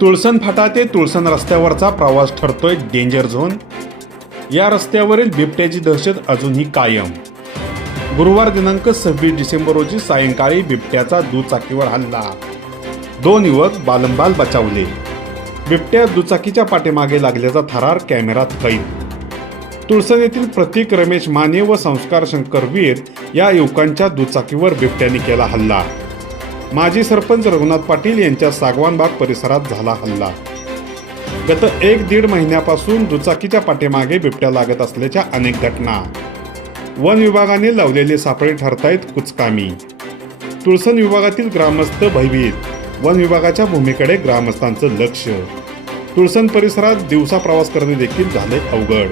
तुळसण फाटा ते तुळसण रस्त्यावरचा प्रवास ठरतोय डेंजर झोन. या रस्त्यावरील बिबट्याची दहशत अजूनही कायम. गुरुवार दिनांक 26 डिसेंबर रोजी सायंकाळी बिबट्याचा दुचाकीवर हल्ला. 2 युवक बालंबाल बचावले. बिबट्या दुचाकीच्या पाठीमागे लागल्याचा थरार कॅमेऱ्यात कैद. तुळसण येथील प्रतीक रमेश माने व संस्कार शंकर वीर या युवकांच्या दुचाकीवर बिबट्याने केला हल्ला. माजी सरपंच रघुनाथ पाटील यांच्या सागवानबाग परिसरात झाला हल्ला. गत 1-1.5 महिन्यापासून दुचाकीच्या पाठीमागे बिबट्या लागत असल्याच्या अनेक घटना. वन विभागाने लावलेले सापळे ठरतायत कुचकामी. तुळसण विभागातील ग्रामस्थ भयभीत. वन विभागाच्या भूमीकडे ग्रामस्थांचं लक्ष. तुळसण परिसरात दिवसा प्रवास करणे देखील झाले अवघड.